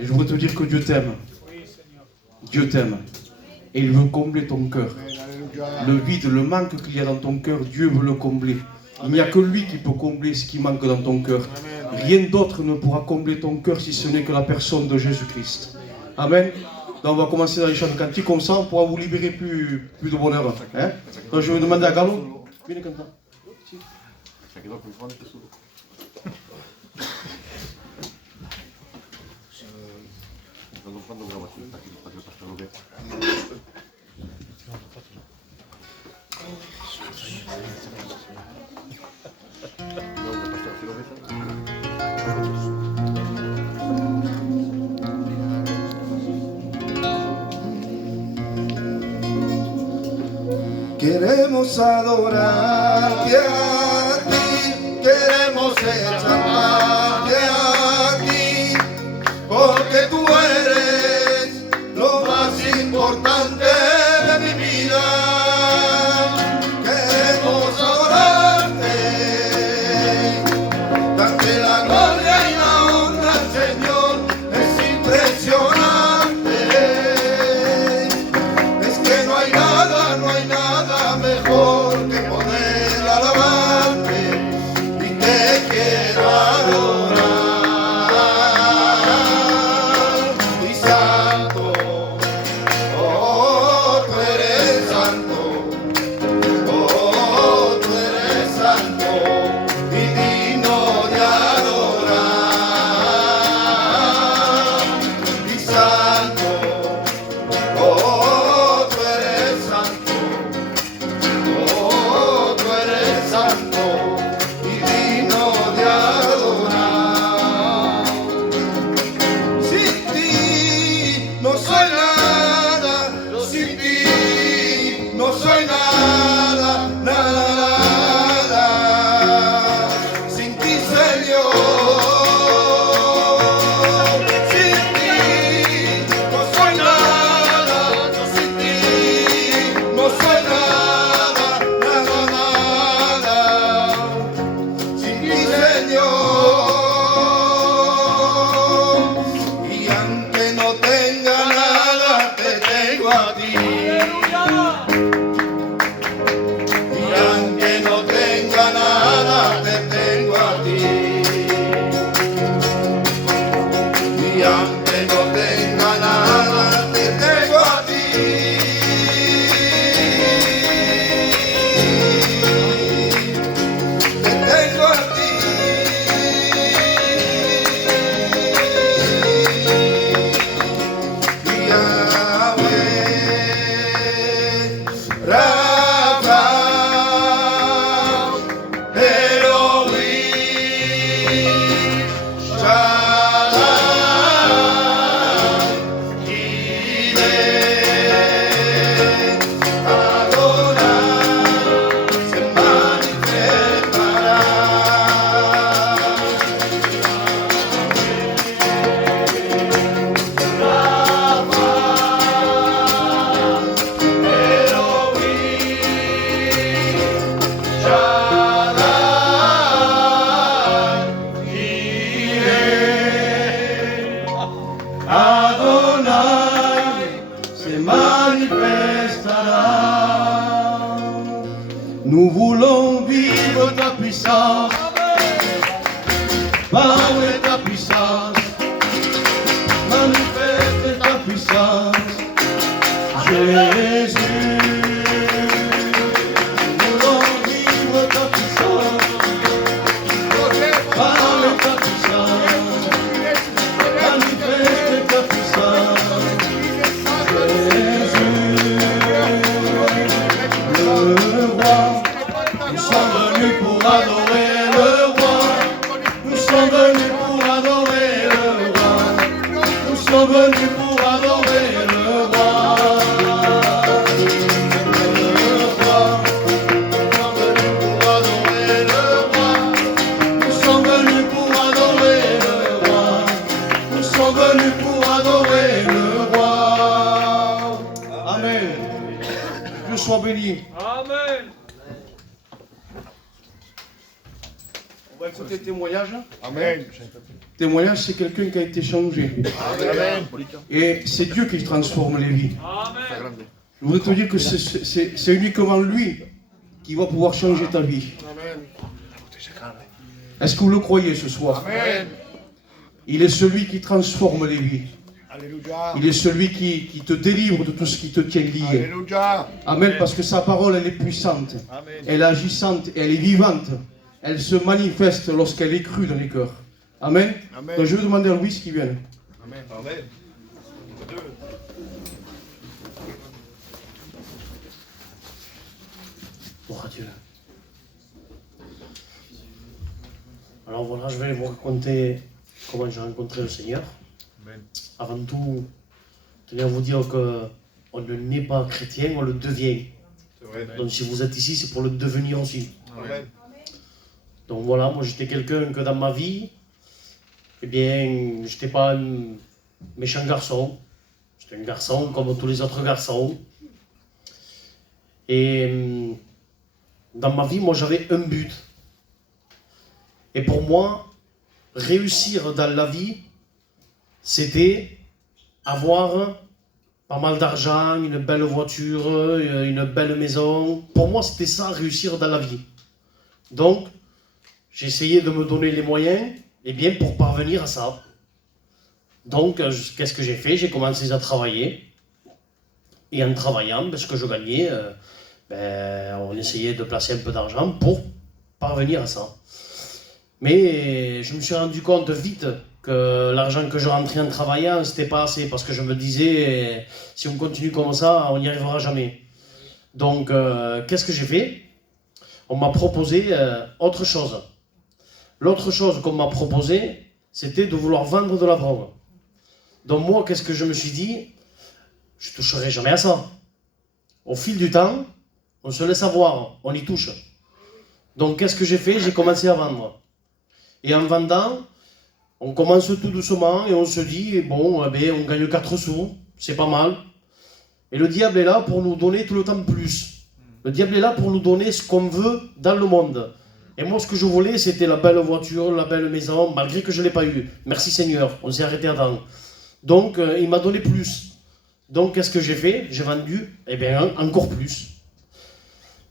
Et je voudrais te dire que Dieu t'aime. Dieu t'aime. Et il veut combler ton cœur. Le vide, le manque qu'il y a dans ton cœur, Dieu veut le combler. Il n'y a que lui qui peut combler ce qui manque dans ton cœur. Rien d'autre ne pourra combler ton cœur si ce n'est que la personne de Jésus-Christ. Amen. Donc on va commencer dans les chants de cantiques, comme ça on pourra vous libérer plus de bonheur. Hein? Donc je vais demander à Galo. Viens cantar. Queremos adorarte a ti, queremos exaltarte a ti, porque tú eres lo más importante de mi vida. Queremos adorarte, darte la gloria y la honra, Señor, es impresionante. Es que no hay nada mejor que poder alabarte y te quiero adorar. Y santo, oh, tú eres santo, oh, tú eres santo y digno de adorar. Y santo, oh, tú eres santo, oh, tú eres santo y digno de adorar. Sin ti no soy nada, sin ti no soy nada, nada. Sin ti, Señor, sin ti no soy nada, sin ti no soy nada, nada. Sin ti, Señor, y aunque no tenga nada, te tengo a ti. Y aunque no tenga nada, te tengo a ti. Y aunque no tenga nada, te tengo a ti. Te tengo a ti. Yahweh, Rafa, Elohim, Shaddai, Jireh, Adonai, se manifestará. Adonai se manifestera. Nous voulons vivre ta puissance, parler ta puissance, manifeste ta puissance, Jésus. Nous voulons vivre ta puissance, parler ta puissance, manifeste ta puissance, Jésus. Le roi, nous sommes venus pour adorer le roi. Nous sommes venus pour adorer le roi. Nous sommes venus pour adorer le roi. Le roi, nous sommes venus pour adorer le roi. Nous sommes venus pour adorer le roi. Nous sommes venus pour adorer le roi. Amen. Dieu soit béni. Amen. On va écouter le témoignage. Amen. témoignage, c'est quelqu'un qui a été changé. Amen. Et c'est Dieu qui transforme les vies. Amen. Je voudrais te dire que c'est uniquement lui qui va pouvoir changer ta vie. Est-ce que vous le croyez ce soir? Amen. Il est celui qui transforme les vies. Alléluia. Il est celui qui te délivre de tout ce qui te tient lié. Alléluia. Amen, parce que sa parole, elle est puissante. Elle est agissante et elle est vivante. Elle se manifeste lorsqu'elle est crue dans les cœurs. Amen. Amen. Donc je vais demander à Louis qui vienne. Amen. Gloire à Dieu. Alors voilà, je vais vous raconter comment j'ai rencontré le Seigneur. Amen. Avant tout, je tenais à vous dire qu'on ne naît pas chrétien, on le devient. C'est vrai. Donc si vous êtes ici, c'est pour le devenir aussi. Amen. Donc voilà, moi j'étais quelqu'un que dans ma vie, eh bien, j'étais pas un méchant garçon. J'étais un garçon comme tous les autres garçons. Et dans ma vie, moi j'avais un but. Et pour moi, réussir dans la vie, c'était avoir pas mal d'argent, une belle voiture, une belle maison. Pour moi, c'était ça, réussir dans la vie. Donc, j'ai essayé de me donner les moyens, eh bien, pour parvenir à ça. Donc, qu'est-ce que j'ai fait? J'ai commencé à travailler. Et en travaillant, ce que je gagnais, on essayait de placer un peu d'argent pour parvenir à ça. Mais je me suis rendu compte vite que l'argent que je rentrais en travaillant, c'était pas assez, parce que je me disais, si on continue comme ça, on n'y arrivera jamais. Donc, qu'est-ce que j'ai fait? On m'a proposé autre chose. L'autre chose qu'on m'a proposé, c'était de vouloir vendre de la drogue. Donc moi, qu'est-ce que je me suis dit? Je ne toucherai jamais à ça. Au fil du temps, on se laisse avoir, on y touche. Donc qu'est-ce que j'ai fait? J'ai commencé à vendre. Et en vendant, on commence tout doucement et on se dit, bon, on gagne 4 sous, c'est pas mal. Et le diable est là pour nous donner tout le temps plus. Le diable est là pour nous donner ce qu'on veut dans le monde. Et moi, ce que je voulais, c'était la belle voiture, la belle maison, malgré que je ne l'ai pas eu. Merci Seigneur, on s'est arrêté à temps. Donc, il m'a donné plus. Donc, qu'est-ce que j'ai fait? J'ai vendu, encore plus.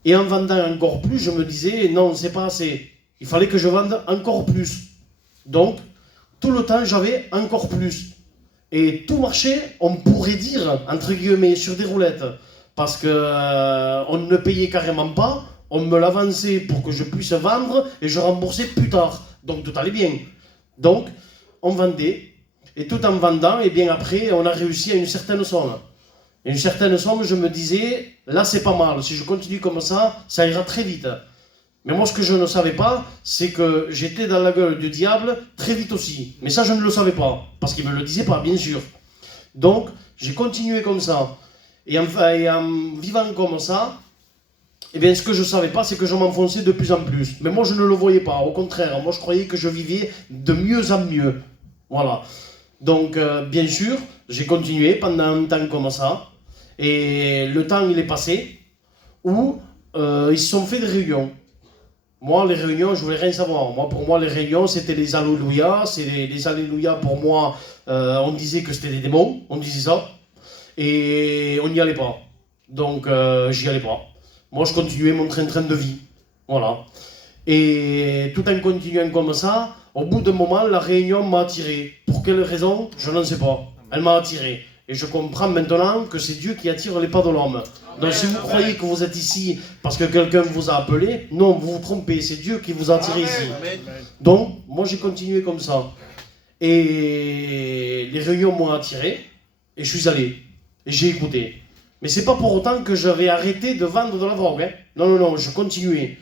Et en vendant encore plus, je me disais, non, c'est pas assez. Il fallait que je vende encore plus. Donc, tout le temps, j'avais encore plus. Et tout marchait, on pourrait dire, entre guillemets, sur des roulettes. Parce que on ne payait carrément pas, on me l'avançait pour que je puisse vendre et je remboursais plus tard. Donc, tout allait bien. Donc, on vendait. Et tout en vendant, après, on a réussi à une certaine somme. Et une certaine somme, je me disais, là, c'est pas mal. Si je continue comme ça, ça ira très vite. Mais moi, ce que je ne savais pas, c'est que j'étais dans la gueule du diable très vite aussi. Mais ça, je ne le savais pas, parce qu'il ne me le disait pas, bien sûr. Donc, j'ai continué comme ça. Et en vivant comme ça, ce que je ne savais pas, c'est que je m'enfonçais de plus en plus. Mais moi, je ne le voyais pas. Au contraire, moi, je croyais que je vivais de mieux en mieux. Voilà. Donc, bien sûr, j'ai continué pendant un temps comme ça. Et le temps, il est passé, où ils se sont fait des réunions. Moi, les réunions, je voulais rien savoir. Pour moi, les réunions, c'était les alléluia. C'est les alléluia, pour moi, on disait que c'était des démons. On disait ça. Et on n'y allait pas. Donc, j'y allais pas. Moi, je continuais mon train de vie. Voilà. Et tout en continuant comme ça, au bout d'un moment, la réunion m'a attiré. Pour quelle raison? Je n'en sais pas. Elle m'a attiré. Et je comprends maintenant que c'est Dieu qui attire les pas de l'homme. Donc si vous croyez que vous êtes ici parce que quelqu'un vous a appelé, non, vous vous trompez, c'est Dieu qui vous a attiré ici. Donc, moi j'ai continué comme ça. Et les réunions m'ont attiré, et je suis allé. Et j'ai écouté. Mais c'est pas pour autant que j'avais arrêté de vendre de la drogue. Hein. Non, je continuais.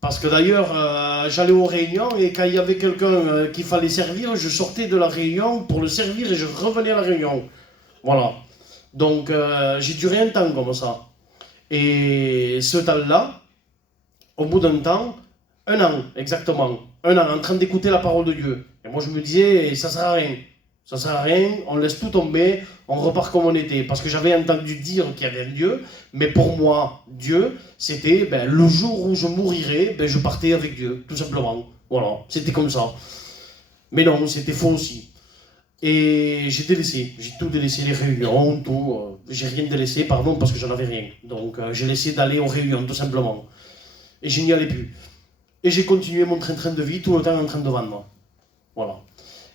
Parce que d'ailleurs, j'allais aux réunions, et quand il y avait quelqu'un qu'il fallait servir, je sortais de la réunion pour le servir, et je revenais à la réunion. Voilà. Donc, j'ai duré un temps comme ça. Et ce temps-là, au bout d'un temps, 1 an, exactement. 1 an, en train d'écouter la parole de Dieu. Et moi, je me disais, ça sert à rien. Ça sert à rien, on laisse tout tomber, on repart comme on était. Parce que j'avais entendu dire qu'il y avait un Dieu, mais pour moi, Dieu, c'était le jour où je mourirais, je partais avec Dieu, tout simplement. Voilà, c'était comme ça. Mais non, c'était faux aussi. Et j'ai délaissé, j'ai tout délaissé, les réunions, tout. J'ai rien délaissé, pardon, parce que j'en avais rien. Donc j'ai laissé d'aller aux réunions, tout simplement. Et je n'y allais plus. Et j'ai continué mon train-train de vie, tout le temps en train de vendre. Voilà.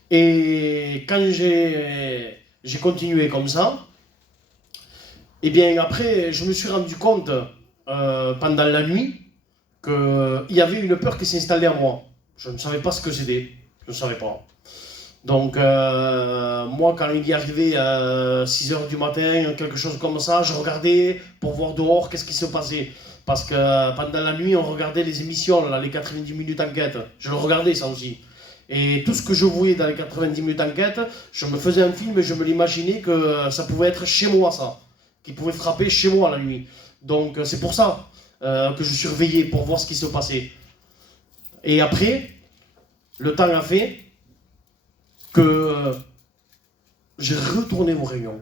Et quand j'ai continué comme ça, et bien après, je me suis rendu compte, pendant la nuit, qu'il y avait une peur qui s'installait en moi. Je ne savais pas ce que c'était. Je ne savais pas. Donc, moi, quand il y arrivait à 6h du matin, quelque chose comme ça, je regardais pour voir dehors qu'est-ce qui se passait. Parce que pendant la nuit, on regardait les émissions, là, les 90 minutes enquête. Je le regardais, ça aussi. Et tout ce que je voyais dans les 90 minutes enquête, je me faisais un film et je me l'imaginais que ça pouvait être chez moi, ça. Qui pouvait frapper chez moi la nuit. Donc, c'est pour ça que je surveillais pour voir ce qui se passait. Et après, le temps a fait que j'ai retourné aux réunions.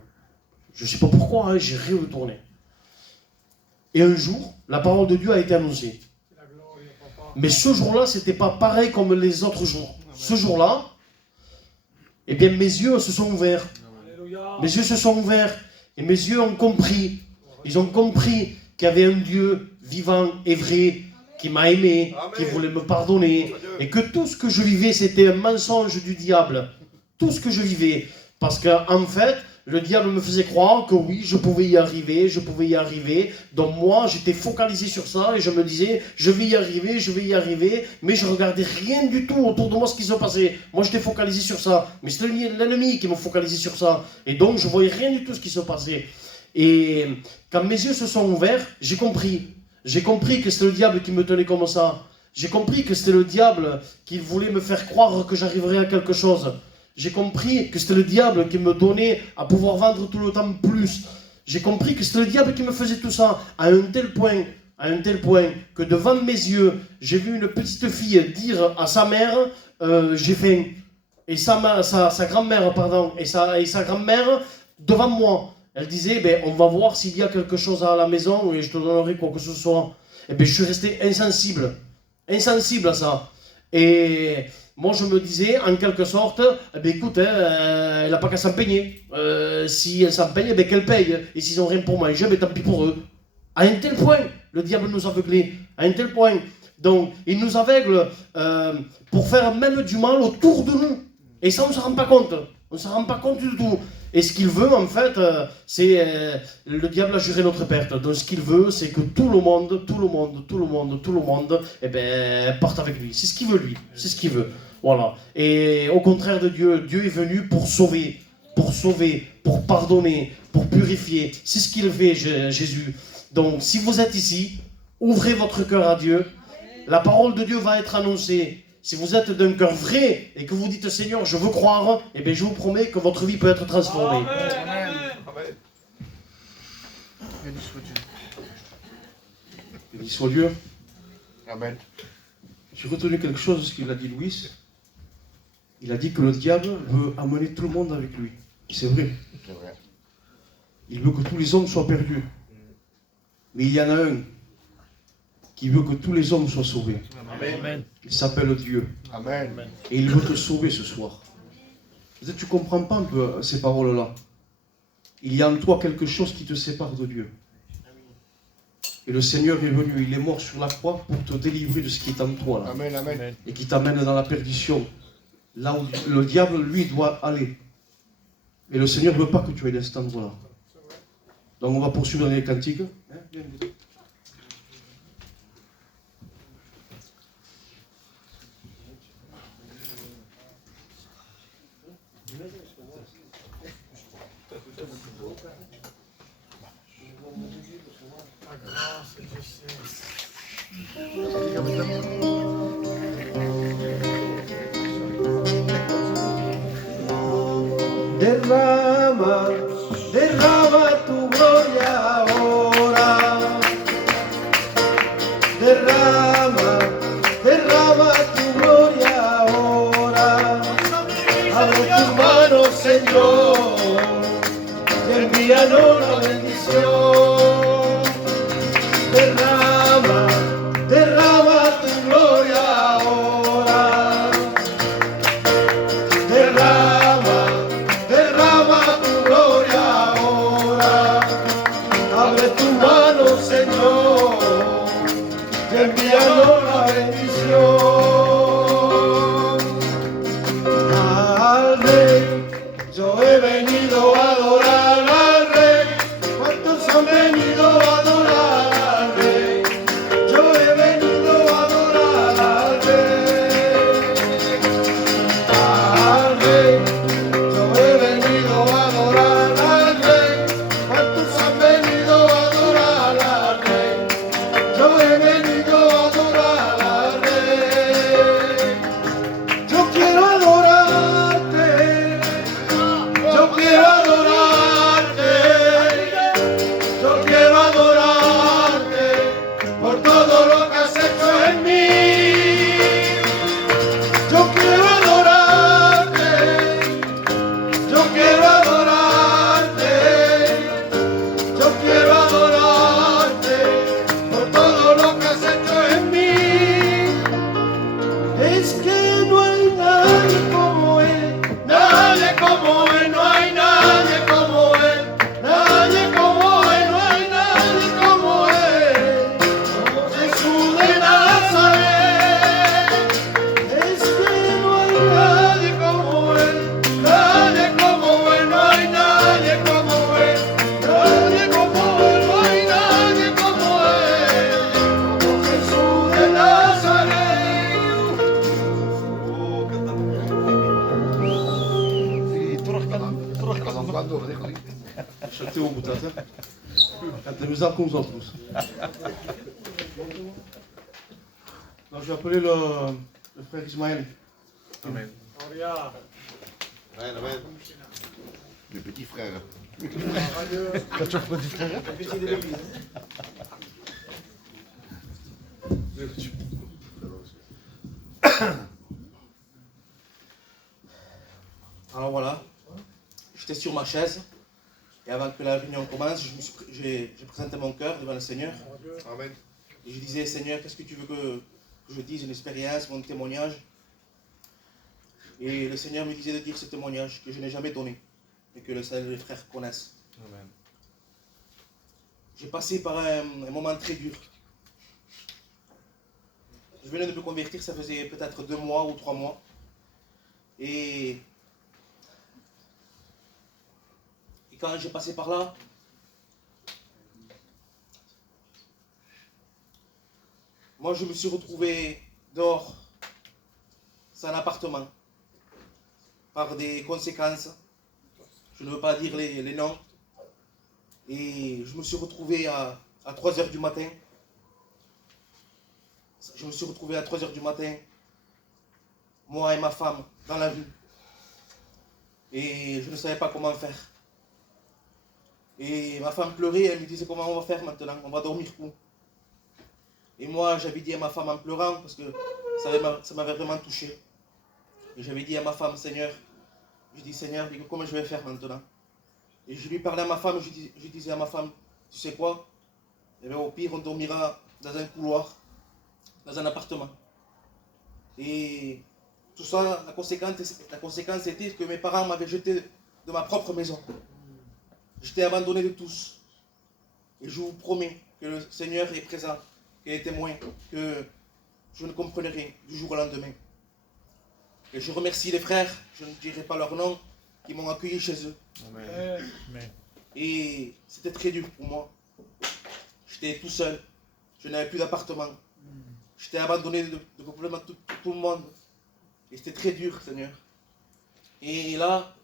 Je ne sais pas pourquoi, hein, j'ai retourné. Et un jour, la parole de Dieu a été annoncée. Mais ce jour-là, ce n'était pas pareil comme les autres jours. Ce jour-là, eh bien, mes yeux se sont ouverts. Mes yeux se sont ouverts. Et mes yeux ont compris. Ils ont compris qu'il y avait un Dieu vivant et vrai qui m'a aimé, qui voulait me pardonner. Et que tout ce que je vivais, c'était un mensonge du diable. Tout ce que je vivais. Parce qu'en fait, le diable me faisait croire que oui, je pouvais y arriver, je pouvais y arriver. Donc moi, j'étais focalisé sur ça et je me disais, je vais y arriver, mais je regardais rien du tout autour de moi ce qui se passait. Moi, j'étais focalisé sur ça, mais c'était l'ennemi qui me focalisait sur ça. Et donc, je voyais rien du tout ce qui se passait. Et quand mes yeux se sont ouverts, j'ai compris. J'ai compris que c'était le diable qui me tenait comme ça. J'ai compris que c'était le diable qui voulait me faire croire que j'arriverais à quelque chose. J'ai compris que c'était le diable qui me donnait à pouvoir vendre tout le temps plus. J'ai compris que c'était le diable qui me faisait tout ça à un tel point que devant mes yeux, j'ai vu une petite fille dire à sa mère j'ai faim. Et sa grand-mère, pardon, et sa grand-mère devant moi. Elle disait on va voir s'il y a quelque chose à la maison et je te donnerai quoi que ce soit. Et bien je suis resté insensible à ça. Et moi je me disais en quelque sorte, écoute, elle n'a pas qu'à s'en peigner. Si elle s'en peigne, qu'elle paye. Et s'ils n'ont rien pour manger, tant pis pour eux. À un tel point, le diable nous aveuglait. À un tel point. Donc, il nous aveugle pour faire même du mal autour de nous. Et ça, on ne s'en rend pas compte. On ne s'en rend pas compte du tout. Et ce qu'il veut, en fait, c'est... le diable a juré notre perte. Donc ce qu'il veut, c'est que tout le monde, parte avec lui. C'est ce qu'il veut, lui. C'est ce qu'il veut. Voilà. Et au contraire de Dieu, Dieu est venu pour sauver, pour pardonner, pour purifier. C'est ce qu'il fait, Jésus. Donc, si vous êtes ici, ouvrez votre cœur à Dieu. La parole de Dieu va être annoncée. Si vous êtes d'un cœur vrai et que vous dites Seigneur, je veux croire, je vous promets que votre vie peut être transformée. Amen. Béni soit Dieu. Amen. J'ai retenu quelque chose de ce qu'il a dit Louis. Il a dit que le diable veut amener tout le monde avec lui. C'est vrai. C'est vrai. Il veut que tous les hommes soient perdus. Mais il y en a un qui veut que tous les hommes soient sauvés. Amen. Il s'appelle Dieu. Amen. Et il veut te sauver ce soir. Peut-être que tu ne comprends pas un peu ces paroles-là. Il y a en toi quelque chose qui te sépare de Dieu. Et le Seigneur est venu, il est mort sur la croix pour te délivrer de ce qui est en toi là. Amen. Amen. Et qui t'amène dans la perdition. Là où le diable, lui, doit aller. Et le Seigneur ne veut pas que tu ailles dans cet endroit-là. Donc on va poursuivre dans les cantiques. Derrama, derrama tu gloria ahora. Derrama, derrama tu gloria ahora. Abre tus manos, Señor, y envíanos la bendición. Derrama, derrama tu gloria ahora. Chantez au bout de la tête. Cantez-vous ça comme nosotros. Donc, je vais appeler le frère Ismaël. Amen. Le petit frère. Quand tu as petit frère. Le petit de l'église. Alors voilà, j'étais sur ma chaise et avant que la réunion commence, j'ai présenté mon cœur devant le Seigneur. Amen. Et je disais, Seigneur, qu'est-ce que tu veux que je dise, une expérience, mon témoignage? Et le Seigneur me disait de dire ce témoignage que je n'ai jamais donné, mais que les frères connaissent. Amen. J'ai passé par un moment très dur. Je venais de me convertir, ça faisait peut-être 2 mois ou 3 mois. Et quand j'ai passé par là, moi je me suis retrouvé dehors, sans appartement, par des conséquences. Je ne veux pas dire les noms. Et je me suis retrouvé à 3 h du matin. Je me suis retrouvé à 3 h du matin, moi et ma femme, dans la rue. Et je ne savais pas comment faire. Et ma femme pleurait, elle me disait comment on va faire maintenant, on va dormir où? Et moi j'avais dit à ma femme en pleurant, parce que ça m'avait vraiment touché. Et j'avais dit à ma femme, Seigneur, je dis Seigneur, comment je vais faire maintenant? Et je lui parlais à ma femme, je disais à ma femme, tu sais quoi? Eh bien, au pire on dormira dans un couloir, dans un appartement. Et tout ça, la conséquence était que mes parents m'avaient jeté de ma propre maison. J'étais abandonné de tous. Et je vous promets que le Seigneur est présent, qu'il est témoin, que je ne comprenais rien du jour au lendemain. Et je remercie les frères, je ne dirai pas leur nom, qui m'ont accueilli chez eux. Amen. Et c'était très dur pour moi. J'étais tout seul, je n'avais plus d'appartement. J'étais abandonné de complètement tout le monde. Et c'était très dur, Seigneur. Et là,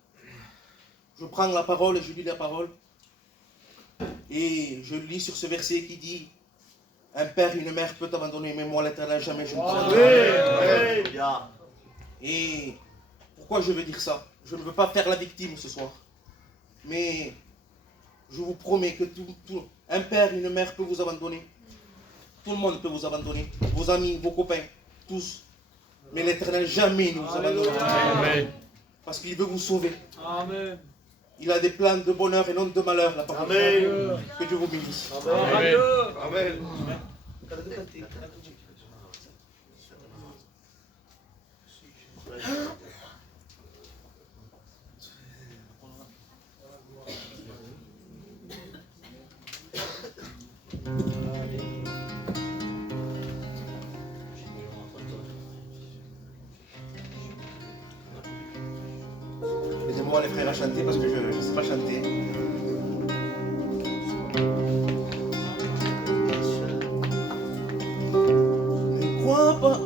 je prends la parole et je lis la parole. Et je lis sur ce verset qui dit, un père et une mère peuvent t'abandonner, mais moi l'Éternel jamais je ne t'abandonnerai. Et pourquoi je veux dire ça? Je ne veux pas faire la victime ce soir. Mais je vous promets que un père et une mère peuvent vous abandonner. Tout le monde peut vous abandonner. Vos amis, vos copains, tous. Mais l'Éternel jamais ne vous abandonnera. Parce qu'il veut vous sauver. Amen. Il a des plans de bonheur et non de malheur. La parole. Amen. Que Dieu vous bénisse. Amen. Amen. Aidez-moi les frères à chanter parce que je ne sais pas chanter. Ne crois pas.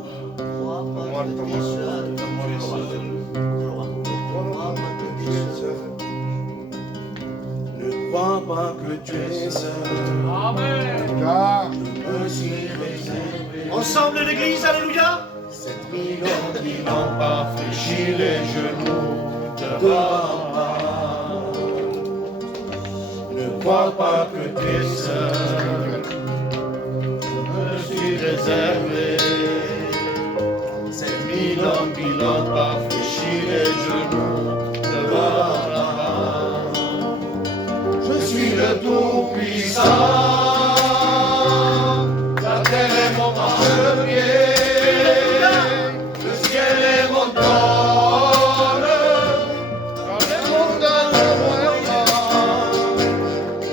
Ne crois pas que tu es seul. Amen. Car Je me suis réservé. Ensemble l'église, alléluia. 7 millions qui n'ont pas fléchi les genoux devant moi. Ne crois pas que tu es seul. Je me suis réservé. 7 millions qui n'ont pas fléchi les genoux devant moi. Je suis le Tout-Puissant. La terre est mon marchepied. Le ciel est mon trône. Quand les montagnes voient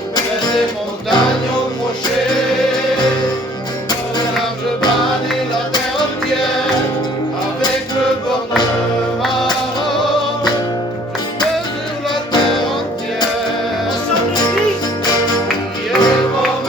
je mets les montagnes au rocher. Le large bannit la terre entière avec le bonheur marron. Je mesure la terre entière. Ensemble l'église. Qui est comme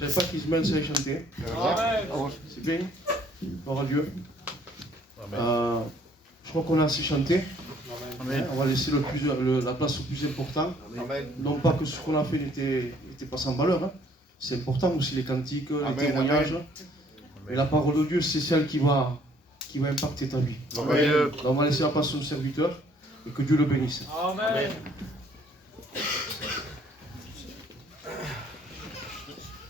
Je savais pas qu'Ismaël savait chanter. Amen. C'est bien. Gloire à Dieu. Je crois qu'on a assez chanté. On va laisser la place au plus important. Non pas que ce qu'on a fait n'était pas sans valeur. Hein. C'est important aussi les cantiques, les témoignages. Mais la parole de Dieu, c'est celle qui va impacter ta vie. Donc on va laisser la place au serviteur et que Dieu le bénisse. Amen.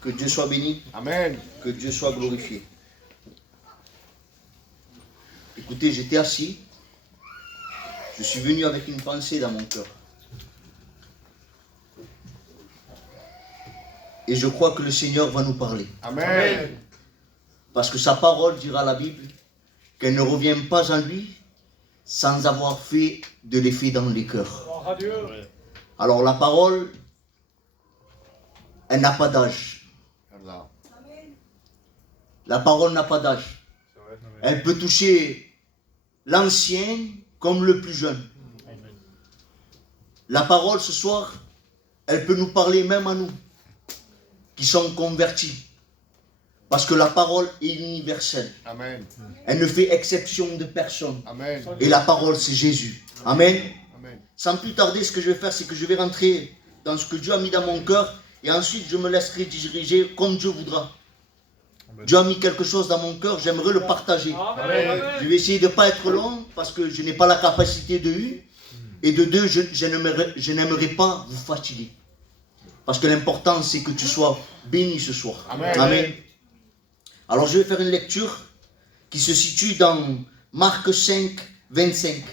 Que Dieu soit béni. Amen. Que Dieu soit glorifié. Écoutez, j'étais assis. Je suis venu avec une pensée dans mon cœur. Et je crois que le Seigneur va nous parler. Amen. Parce que sa parole dira la Bible qu'elle ne revient pas en lui sans avoir fait de l'effet dans les cœurs. Gloire à Dieu. Alors la parole, elle n'a pas d'âge. La parole n'a pas d'âge. Elle peut toucher l'ancien comme le plus jeune. La parole ce soir, elle peut nous parler même à nous qui sommes convertis. Parce que la parole est universelle. Amen. Elle ne fait exception de personne. Amen. Et la parole, c'est Jésus. Amen. Amen. Sans plus tarder, ce que je vais faire, c'est que je vais rentrer dans ce que Dieu a mis dans mon cœur. Et ensuite, je me laisserai diriger comme Dieu voudra. Dieu a mis quelque chose dans mon cœur, j'aimerais le partager. Amen. Je vais essayer de ne pas être long, parce que je n'ai pas la capacité de une. Et de deux, je n'aimerais pas vous fatiguer. Parce que l'important, c'est que tu sois béni ce soir. Amen. Amen. Alors, je vais faire une lecture qui se situe dans Marc 5, 25.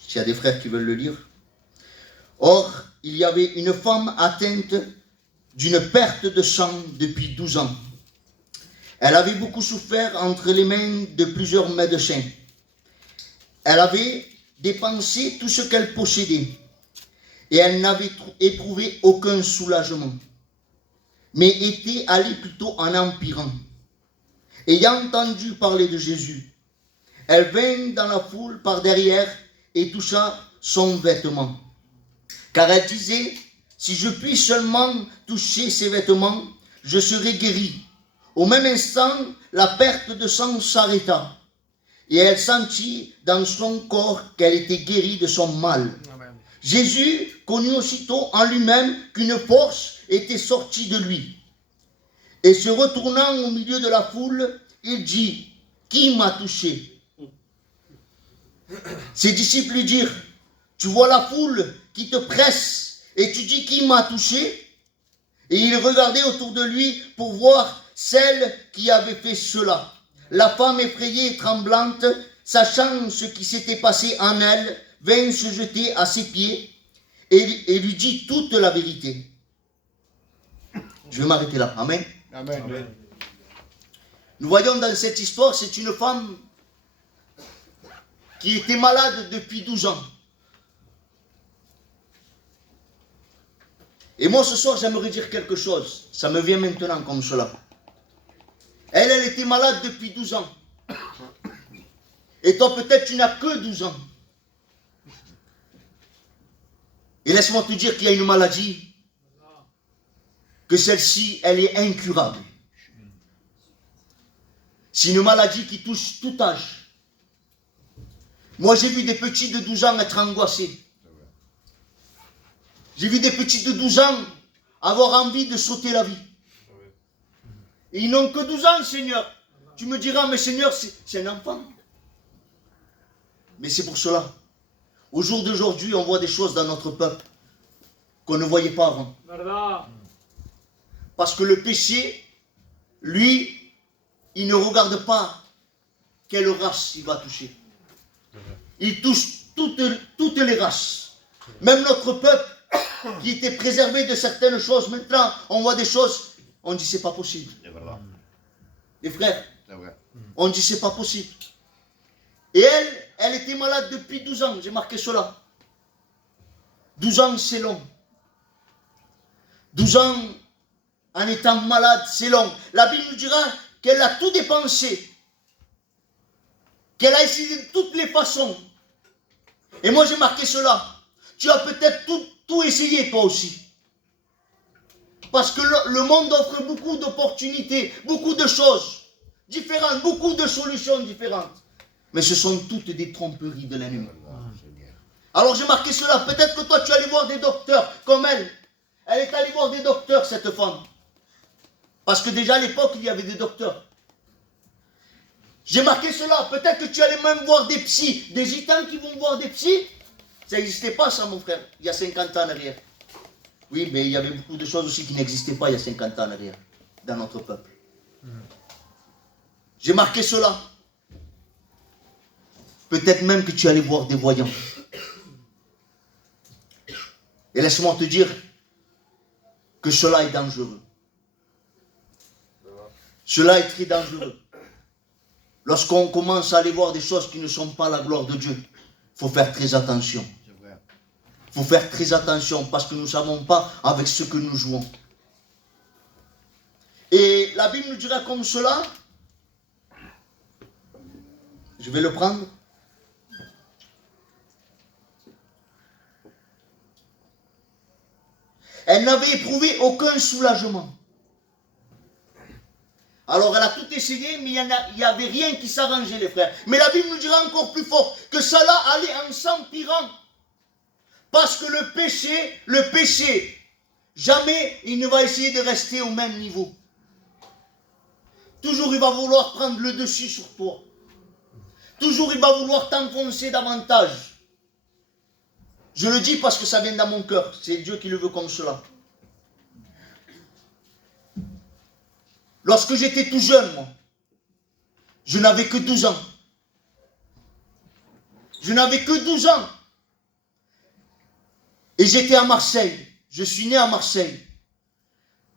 S'il y a des frères qui veulent le lire. Or, il y avait une femme atteinte d'une perte de sang depuis 12 ans. Elle avait beaucoup souffert entre les mains de plusieurs médecins. Elle avait dépensé tout ce qu'elle possédait et elle n'avait éprouvé aucun soulagement, mais était allée plutôt en empirant. Ayant entendu parler de Jésus, elle vint dans la foule par derrière et toucha son vêtement. Car elle disait, si je puis seulement toucher ses vêtements, je serai guérie. Au même instant, la perte de sang s'arrêta. Et elle sentit dans son corps qu'elle était guérie de son mal. Amen. Jésus connut aussitôt en lui-même qu'une force était sortie de lui. Et se retournant au milieu de la foule, il dit, qui m'a touché? Ses disciples lui dirent, tu vois la foule qui te presse et tu dis qui m'a touché? Et il regardait autour de lui pour voir celle qui avait fait cela. La femme effrayée et tremblante, sachant ce qui s'était passé en elle, vint se jeter à ses pieds et lui dit toute la vérité. Je vais m'arrêter là. Amen. Amen. Nous voyons dans cette histoire, c'est une femme qui était malade depuis 12 ans. Et moi ce soir, j'aimerais dire quelque chose. Ça me vient maintenant comme cela. Elle était malade depuis 12 ans. Et toi, peut-être, tu n'as que 12 ans. Et laisse-moi te dire qu'il y a une maladie, que celle-ci, elle est incurable. C'est une maladie qui touche tout âge. Moi, j'ai vu des petits de 12 ans être angoissés. J'ai vu des petits de 12 ans avoir envie de sauter la vie. Et ils n'ont que 12 ans, Seigneur. Tu me diras, mais Seigneur, c'est un enfant. Mais c'est pour cela. Au jour d'aujourd'hui, on voit des choses dans notre peuple qu'on ne voyait pas avant. Verdad. Parce que le péché, lui, il ne regarde pas quelle race il va toucher. Il touche toutes les races. Même notre peuple, qui était préservé de certaines choses, maintenant, on voit des choses, on dit c'est pas possible. Les frères, on dit c'est pas possible. Et elle était malade depuis 12 ans, j'ai marqué cela. 12 ans, c'est long. 12 ans en étant malade, c'est long. La Bible nous dira qu'elle a tout dépensé. Qu'elle a essayé de toutes les façons. Et moi, j'ai marqué cela. Tu as peut-être tout essayé, toi aussi. Parce que le monde offre beaucoup d'opportunités, beaucoup de choses différentes, beaucoup de solutions différentes. Mais ce sont toutes des tromperies de l'ennemi. Alors j'ai marqué cela. Peut-être que toi tu es allé voir des docteurs comme elle. Elle est allée voir des docteurs, cette femme. Parce que déjà à l'époque, il y avait des docteurs. J'ai marqué cela. Peut-être que tu allais même voir des psys. Des gitans qui vont voir des psys. Ça n'existait pas ça, mon frère, il y a 50 ans en arrière. Oui, mais il y avait beaucoup de choses aussi qui n'existaient pas il y a 50 ans en arrière, dans notre peuple. J'ai marqué cela. Peut-être même que tu allais voir des voyants. Et laisse-moi te dire que cela est dangereux. Cela est très dangereux. Lorsqu'on commence à aller voir des choses qui ne sont pas la gloire de Dieu, il faut faire très attention. Il faut faire très attention parce que nous ne savons pas avec ce que nous jouons. Et la Bible nous dira comme cela. Je vais le prendre. Elle n'avait éprouvé aucun soulagement. Alors elle a tout essayé, mais il n'y avait rien qui s'arrangeait, les frères. Mais la Bible nous dira encore plus fort que cela allait en s'empirant. Parce que le péché, jamais il ne va essayer de rester au même niveau. Toujours il va vouloir prendre le dessus sur toi. Toujours il va vouloir t'enfoncer davantage. Je le dis parce que ça vient dans mon cœur. C'est Dieu qui le veut comme cela. Lorsque j'étais tout jeune, moi, je n'avais que 12 ans. Je n'avais que 12 ans. Et j'étais à Marseille. Je suis né à Marseille.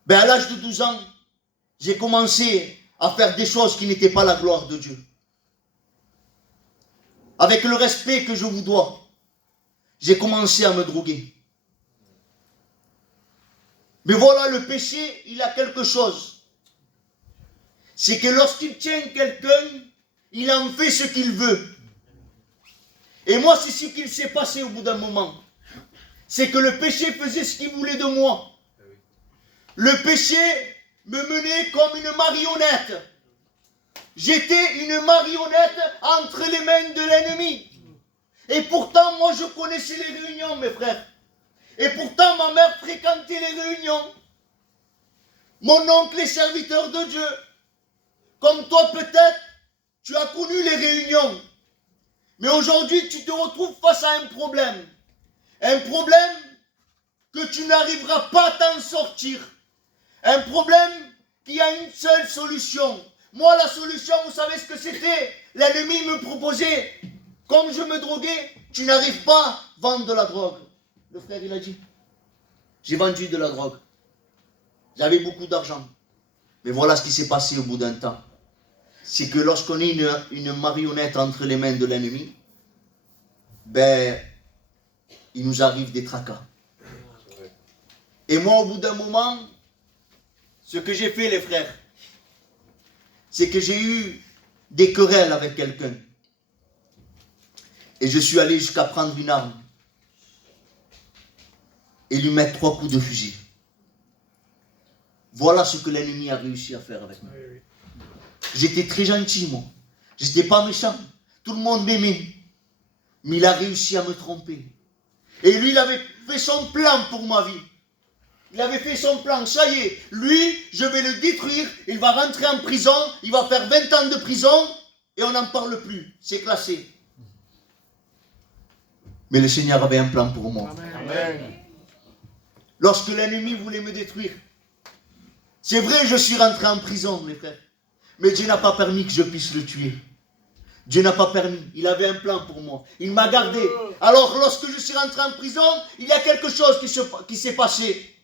Ben à l'âge de 12 ans, j'ai commencé à faire des choses qui n'étaient pas la gloire de Dieu. Avec le respect que je vous dois, j'ai commencé à me droguer. Mais voilà, le péché, il a quelque chose. C'est que lorsqu'il tient quelqu'un, il en fait ce qu'il veut. Et moi, c'est ce qu'il s'est passé au bout d'un moment. C'est que le péché faisait ce qu'il voulait de moi. Le péché me menait comme une marionnette. J'étais une marionnette entre les mains de l'ennemi. Et pourtant, moi, je connaissais les réunions, mes frères. Et pourtant, ma mère fréquentait les réunions. Mon oncle est serviteur de Dieu. Comme toi, peut-être, tu as connu les réunions. Mais aujourd'hui, tu te retrouves face à un problème. Un problème que tu n'arriveras pas à t'en sortir. Un problème qui a une seule solution. Moi, la solution, vous savez ce que c'était? L'ennemi me proposait, comme je me droguais, tu n'arrives pas à vendre de la drogue. Le frère, il a dit, j'ai vendu de la drogue. J'avais beaucoup d'argent. Mais voilà ce qui s'est passé au bout d'un temps. C'est que lorsqu'on est une marionnette entre les mains de l'ennemi, ben, il nous arrive des tracas. Et moi, au bout d'un moment, ce que j'ai fait, les frères, c'est que j'ai eu des querelles avec quelqu'un. Et je suis allé jusqu'à prendre une arme et lui mettre 3 coups de fusil. Voilà ce que l'ennemi a réussi à faire avec moi. J'étais très gentil, moi. J'étais pas méchant. Tout le monde m'aimait. Mais il a réussi à me tromper. Et lui, il avait fait son plan pour ma vie. Il avait fait son plan. Ça y est, lui, je vais le détruire. Il va rentrer en prison. Il va faire 20 ans de prison. Et on n'en parle plus. C'est classé. Mais le Seigneur avait un plan pour moi. Amen. Lorsque l'ennemi voulait me détruire, c'est vrai, je suis rentré en prison, mes frères. Mais Dieu n'a pas permis que je puisse le tuer. Dieu n'a pas permis. Il avait un plan pour moi. Il m'a gardé. Alors, lorsque je suis rentré en prison, il y a quelque chose qui s'est passé.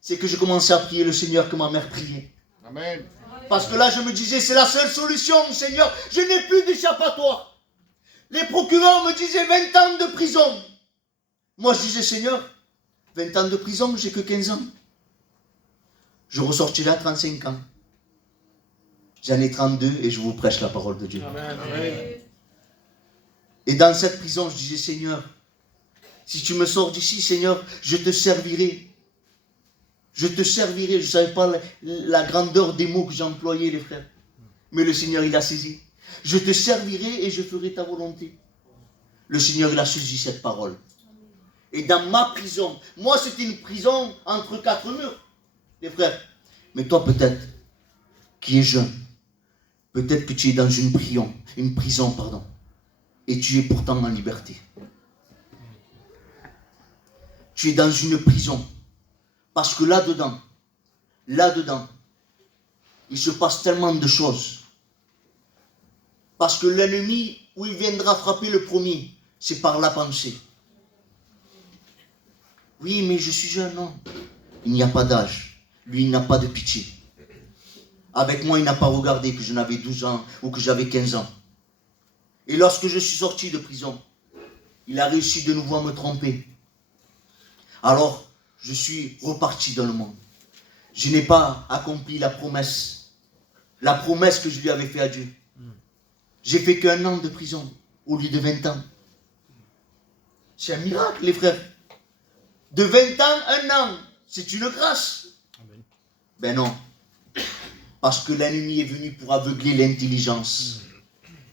C'est que j'ai commencé à prier le Seigneur que ma mère priait. Amen. Parce que là, je me disais, c'est la seule solution, Seigneur. Je n'ai plus d'échappatoire. Les procureurs me disaient 20 ans de prison. Moi, je disais, Seigneur, 20 ans de prison, j'ai que 15 ans. Je ressortirai à 35 ans. J'en ai 32 et je vous prêche la parole de Dieu. Amen. Et dans cette prison, je disais, Seigneur, si tu me sors d'ici, Seigneur, je te servirai. Je te servirai. Je ne savais pas la grandeur des mots que j'ai employés, les frères. Mais le Seigneur, il a saisi. Je te servirai et je ferai ta volonté. Le Seigneur, il a saisi cette parole. Et dans ma prison, moi c'était une prison entre 4 murs, les frères. Mais toi peut-être, qui es jeune, peut-être que tu es dans une prison, et tu es pourtant en liberté. Tu es dans une prison, parce que là-dedans, il se passe tellement de choses. Parce que l'ennemi, où il viendra frapper le premier, c'est par la pensée. Oui, mais je suis jeune, non. Il n'y a pas d'âge. Lui, il n'a pas de pitié. Avec moi, il n'a pas regardé que je n'avais 12 ans ou que j'avais 15 ans. Et lorsque je suis sorti de prison, il a réussi de nouveau à me tromper. Alors, je suis reparti dans le monde. Je n'ai pas accompli la promesse que je lui avais faite à Dieu. J'ai fait qu'un an de prison au lieu de 20 ans. C'est un miracle, les frères. De 20 ans, 1 an, c'est une grâce. Amen. Ben non. Parce que l'ennemi est venu pour aveugler l'intelligence.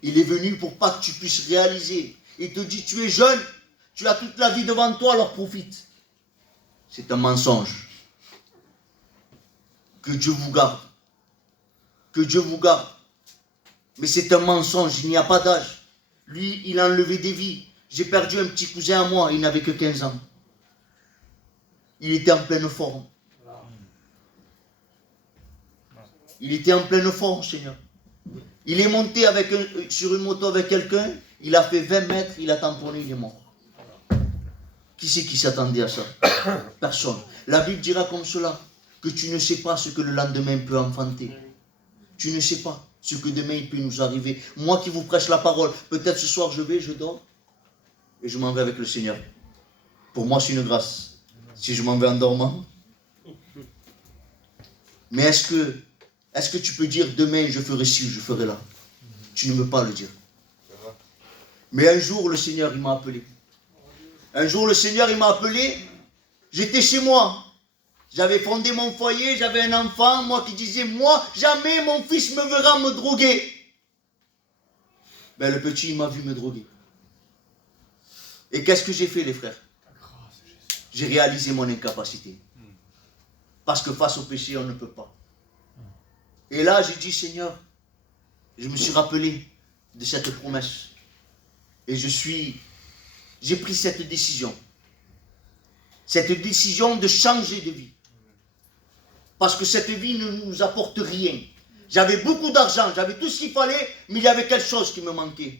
Il est venu pour pas que tu puisses réaliser. Il te dit, tu es jeune, tu as toute la vie devant toi, alors profite. C'est un mensonge. Que Dieu vous garde. Que Dieu vous garde. Mais c'est un mensonge, il n'y a pas d'âge. Lui, il a enlevé des vies. J'ai perdu un petit cousin à moi, il n'avait que 15 ans. Il était en pleine forme. Il était en pleine forme, Seigneur. Il est monté sur une moto avec quelqu'un, il a fait 20 mètres, il a tamponné, il est mort. Qui c'est qui s'attendait à ça? Personne. La Bible dira comme cela, que tu ne sais pas ce que le lendemain peut enfanter. Tu ne sais pas ce que demain il peut nous arriver. Moi qui vous prêche la parole, peut-être ce soir je dors, et je m'en vais avec le Seigneur. Pour moi c'est une grâce. Si je m'en vais en dormant. Mais est-ce que tu peux dire demain je ferai ci ou je ferai là? Tu ne peux pas le dire. Mais un jour le Seigneur il m'a appelé. Un jour le Seigneur il m'a appelé. J'étais chez moi. J'avais fondé mon foyer, j'avais un enfant, moi qui disais, moi jamais mon fils me verra me droguer. Ben le petit il m'a vu me droguer. Et qu'est-ce que j'ai fait les frères? J'ai réalisé mon incapacité. Parce que face au péché, on ne peut pas. Et là, j'ai dit, Seigneur, je me suis rappelé de cette promesse. Et j'ai pris cette décision. Cette décision de changer de vie. Parce que cette vie ne nous apporte rien. J'avais beaucoup d'argent, j'avais tout ce qu'il fallait, mais il y avait quelque chose qui me manquait.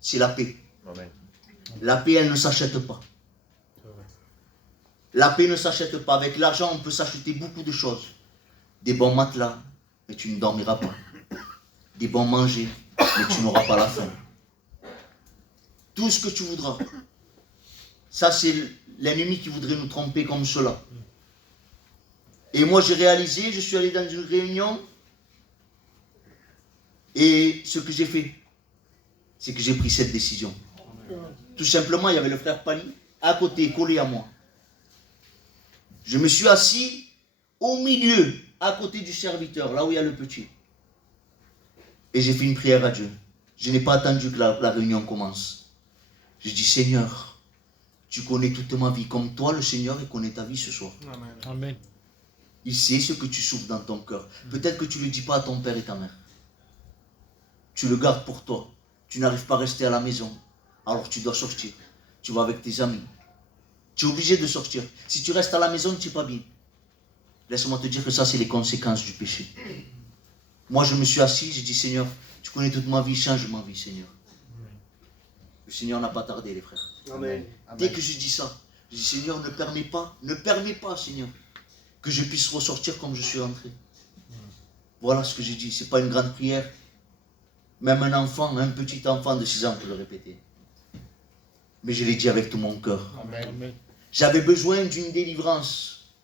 C'est la paix. Amen. La paix, elle ne s'achète pas. La paix ne s'achète pas. Avec l'argent, on peut s'acheter beaucoup de choses. Des bons matelas, mais tu ne dormiras pas. Des bons manger, mais tu n'auras pas la faim. Tout ce que tu voudras. Ça, c'est l'ennemi qui voudrait nous tromper comme cela. Et moi, j'ai réalisé, je suis allé dans une réunion, et ce que j'ai fait, c'est que j'ai pris cette décision. Tout simplement, il y avait le frère Pali, à côté, collé à moi. Je me suis assis au milieu, à côté du serviteur, là où il y a le petit. Et j'ai fait une prière à Dieu. Je n'ai pas attendu que la réunion commence. J'ai dit, Seigneur, tu connais toute ma vie, comme toi, le Seigneur, il connaît ta vie ce soir. Amen. Amen. Il sait ce que tu souffres dans ton cœur. Peut-être que tu ne le dis pas à ton père et ta mère. Tu le gardes pour toi. Tu n'arrives pas à rester à la maison. Alors tu dois sortir. Tu vas avec tes amis. Tu es obligé de sortir. Si tu restes à la maison, tu n'es pas bien. Laisse-moi te dire que ça, c'est les conséquences du péché. Moi, je me suis assis, j'ai dit, Seigneur, tu connais toute ma vie, change ma vie, Seigneur. Le Seigneur n'a pas tardé, les frères. Amen. Dès que je dis ça, je dis, Seigneur, ne permets pas, Seigneur, que je puisse ressortir comme je suis rentré. Voilà ce que j'ai dit. Ce n'est pas une grande prière. Même un enfant, un petit enfant de 6 ans peut le répéter. Mais je l'ai dit avec tout mon cœur. Amen. J'avais besoin d'une délivrance.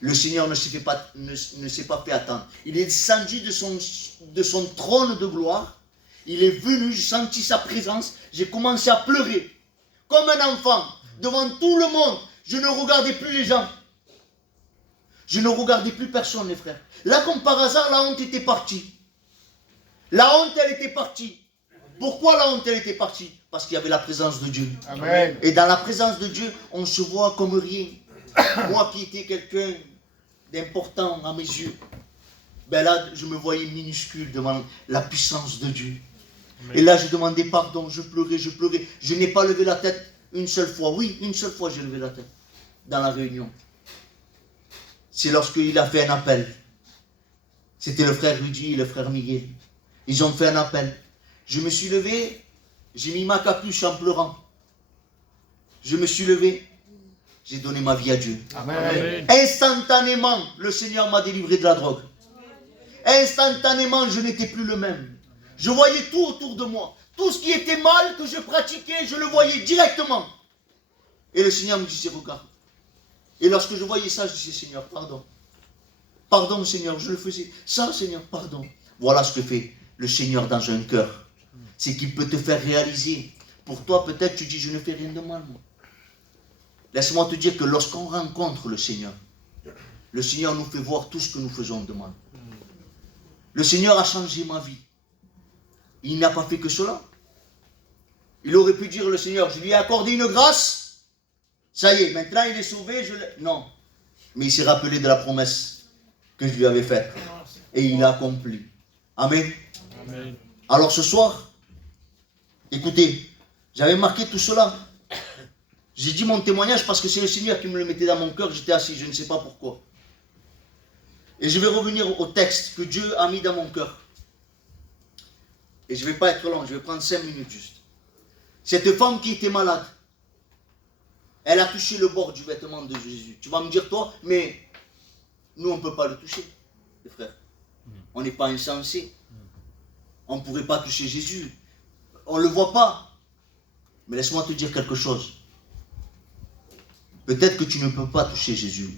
Le Seigneur ne s'est pas fait attendre. Il est descendu de son trône de gloire. Il est venu, j'ai senti sa présence. J'ai commencé à pleurer. Comme un enfant, devant tout le monde. Je ne regardais plus les gens. Je ne regardais plus personne, les frères. Là, comme par hasard, la honte était partie. La honte, elle était partie. Pourquoi la honte, elle était partie? Parce qu'il y avait la présence de Dieu. Amen. Et dans la présence de Dieu, on se voit comme rien. Moi qui étais quelqu'un d'important à mes yeux, ben là, je me voyais minuscule devant la puissance de Dieu. Et là, je demandais pardon, je pleurais, je pleurais. Je n'ai pas levé la tête une seule fois. Oui, une seule fois, j'ai levé la tête dans la réunion. C'est lorsqu'il a fait un appel. C'était le frère Rudy et le frère Miguel. Ils ont fait un appel. Je me suis levé, j'ai mis ma capuche en pleurant. Je me suis levé, j'ai donné ma vie à Dieu. Amen. Instantanément, le Seigneur m'a délivré de la drogue. Instantanément, je n'étais plus le même. Je voyais tout autour de moi. Tout ce qui était mal que je pratiquais, je le voyais directement. Et le Seigneur me disait, regarde. Et lorsque je voyais ça, je disais, Seigneur, pardon. Pardon, Seigneur, je le faisais. Ça, Seigneur, pardon. Voilà ce que fait le Seigneur dans un cœur. C'est qu'il peut te faire réaliser. Pour toi, peut-être, tu dis, je ne fais rien de mal, moi. Laisse-moi te dire que lorsqu'on rencontre le Seigneur nous fait voir tout ce que nous faisons de mal. Le Seigneur a changé ma vie. Il n'a pas fait que cela. Il aurait pu dire, le Seigneur, je lui ai accordé une grâce. Ça y est, maintenant il est sauvé. Non. Mais il s'est rappelé de la promesse que je lui avais faite. Et il l'a accompli. Amen. Amen. Alors ce soir, écoutez, j'avais marqué tout cela. J'ai dit mon témoignage parce que c'est le Seigneur qui me le mettait dans mon cœur. J'étais assis, je ne sais pas pourquoi. Et je vais revenir au texte que Dieu a mis dans mon cœur. Et je ne vais pas être long, je vais prendre 5 minutes juste. Cette femme qui était malade, elle a touché le bord du vêtement de Jésus. Tu vas me dire, toi, mais nous, on ne peut pas le toucher, les frères. On n'est pas insensés. On ne pourrait pas toucher Jésus. On ne le voit pas. Mais laisse-moi te dire quelque chose. Peut-être que tu ne peux pas toucher Jésus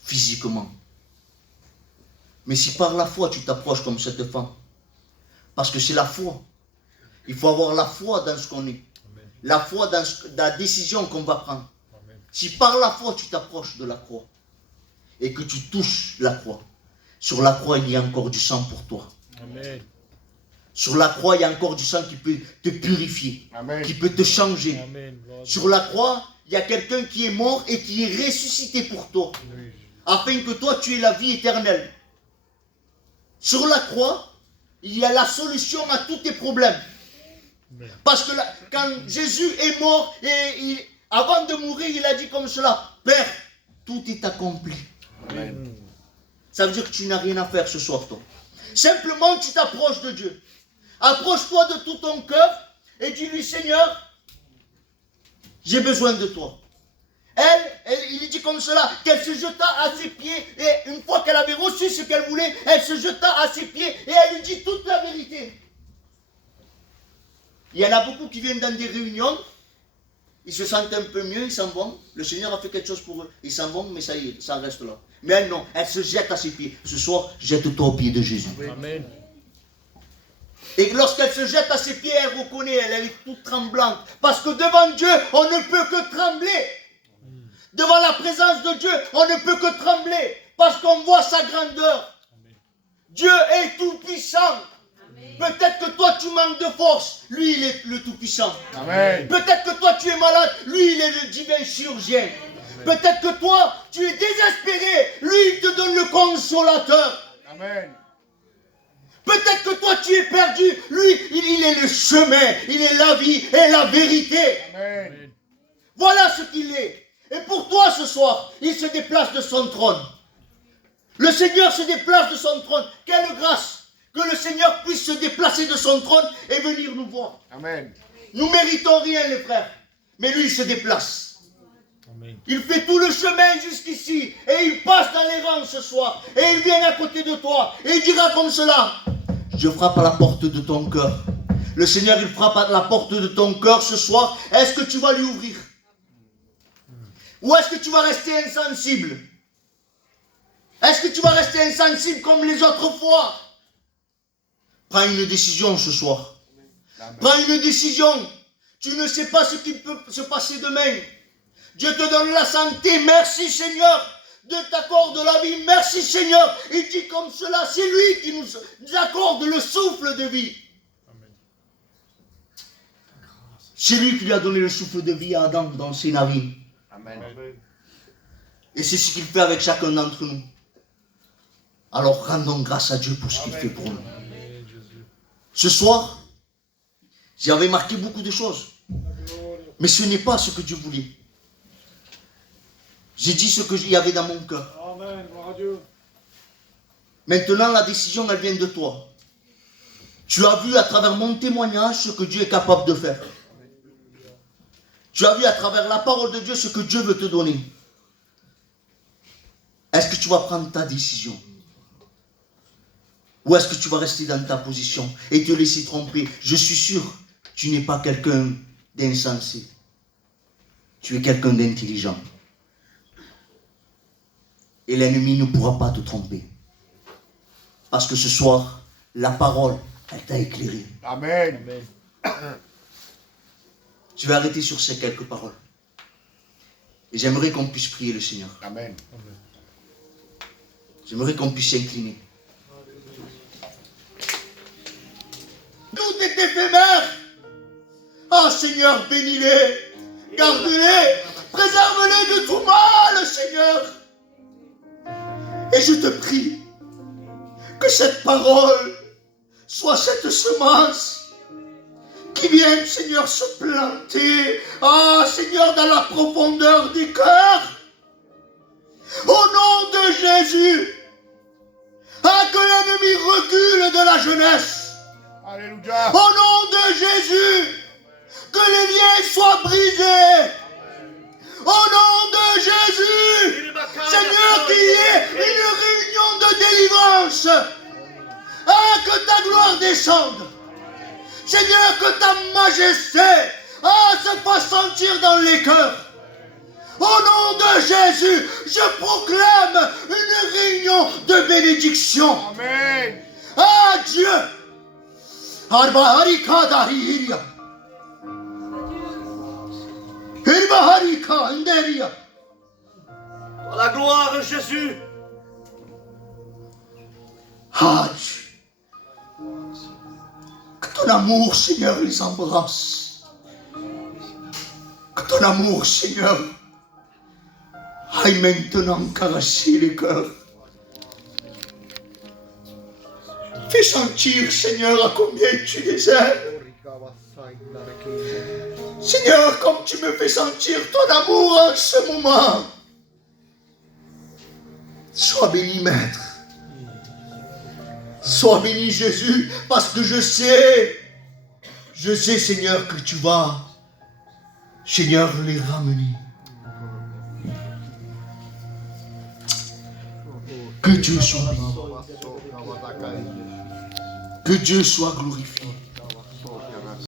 physiquement. Mais si par la foi tu t'approches comme cette femme, parce que c'est la foi. Il faut avoir la foi dans ce qu'on est. Amen. La foi dans la décision qu'on va prendre. Amen. Si par la foi tu t'approches de la croix et que tu touches la croix, sur la croix il y a encore du sang pour toi. Amen. Sur la croix il y a encore du sang qui peut te purifier, Amen. Qui peut te changer. Amen. Sur la croix il y a quelqu'un qui est mort et qui est ressuscité pour toi. Oui. Afin que toi tu aies la vie éternelle. Sur la croix, il y a la solution à tous tes problèmes. Parce que quand Jésus est mort, et avant de mourir, il a dit comme cela, Père, tout est accompli. Amen. Ça veut dire que tu n'as rien à faire ce soir, toi. Simplement, tu t'approches de Dieu. Approche-toi de tout ton cœur et dis-lui, Seigneur, j'ai besoin de toi. Il dit comme cela, qu'elle se jeta à ses pieds, et une fois qu'elle avait reçu ce qu'elle voulait, elle se jeta à ses pieds, et elle lui dit toute la vérité. Il y en a beaucoup qui viennent dans des réunions, ils se sentent un peu mieux, ils s'en vont, le Seigneur a fait quelque chose pour eux, ils s'en vont, mais ça y est, ça reste là. Mais elle non, elle se jette à ses pieds. Ce soir, jette-toi aux pieds de Jésus. Amen. Et lorsqu'elle se jette à ses pieds, elle reconnaît, elle est toute tremblante, parce que devant Dieu, on ne peut que trembler. Devant la présence de Dieu, on ne peut que trembler parce qu'on voit sa grandeur. Amen. Dieu est tout puissant. Peut-être que toi tu manques de force, lui il est le tout puissant. Peut-être que toi tu es malade, lui il est le divin chirurgien. Peut-être que toi tu es désespéré, lui il te donne le consolateur. Amen. Peut-être que toi tu es perdu, lui il est le chemin, il est la vie et la vérité. Amen. Voilà ce qu'il est. Et pour toi ce soir, il se déplace de son trône. Le Seigneur se déplace de son trône. Quelle grâce que le Seigneur puisse se déplacer de son trône et venir nous voir. Amen. Nous ne méritons rien les frères, mais lui il se déplace. Amen. Il fait tout le chemin jusqu'ici et il passe dans les rangs ce soir et il vient à côté de toi et il dira comme cela, je frappe à la porte de ton cœur. Le Seigneur il frappe à la porte de ton cœur ce soir. Est-ce que tu vas lui ouvrir? Ou est-ce que tu vas rester insensible? Est-ce que tu vas rester insensible comme les autres fois? Prends une décision ce soir. Prends une décision. Tu ne sais pas ce qui peut se passer demain. Dieu te donne la santé. Merci Seigneur t'accorde la vie. Merci Seigneur. Il dit comme cela, c'est lui qui nous accorde le souffle de vie. C'est lui qui lui a donné le souffle de vie à Adam dans ses narines. Amen. Et c'est ce qu'il fait avec chacun d'entre nous. Alors rendons grâce à Dieu pour ce qu'il fait pour nous. Ce soir, j'avais marqué beaucoup de choses. Mais ce n'est pas ce que Dieu voulait. J'ai dit ce qu'il y avait dans mon cœur. Amen. Gloire à Dieu. Maintenant, la décision, elle vient de toi. Tu as vu à travers mon témoignage ce que Dieu est capable de faire. Tu as vu à travers la parole de Dieu ce que Dieu veut te donner. Est-ce que tu vas prendre ta décision? Ou est-ce que tu vas rester dans ta position et te laisser tromper? Je suis sûr, tu n'es pas quelqu'un d'insensé. Tu es quelqu'un d'intelligent. Et l'ennemi ne pourra pas te tromper. Parce que ce soir, la parole, elle t'a éclairé. Amen. Je vais arrêter sur ces quelques paroles. Et j'aimerais qu'on puisse prier le Seigneur. Amen. J'aimerais qu'on puisse s'incliner. Tout est éphémère. Ah Seigneur, bénis-les, garde-les, préserve-les de tout mal, Seigneur. Et je te prie que cette parole soit cette semence qui vienne, Seigneur, se planter, ah Seigneur, dans la profondeur du cœur. Au nom de Jésus, ah, que l'ennemi recule de la jeunesse. Alléluia. Au nom de Jésus, que les liens soient brisés. Au nom de Jésus, Seigneur, qu'il y ait une réunion de délivrance. Ah, que ta gloire descende. Seigneur, que ta majesté se fasse sentir dans les cœurs. Au nom de Jésus, je proclame une réunion de bénédiction. Amen. Ah Dieu. Arbaharika dahiria. Irbaharika anderia. Pour la gloire, Jésus. Ah Dieu. Que ton amour, Seigneur, les embrasse. Que ton amour, Seigneur, aille maintenant caresser les cœurs. Fais sentir, Seigneur, à combien tu les aimes. Seigneur, comme tu me fais sentir ton amour en ce moment. Sois béni, Maître. Sois béni, Jésus, parce que je sais, Seigneur, que tu vas, Seigneur, les ramener. Que Dieu soit béni. Que Dieu soit glorifié.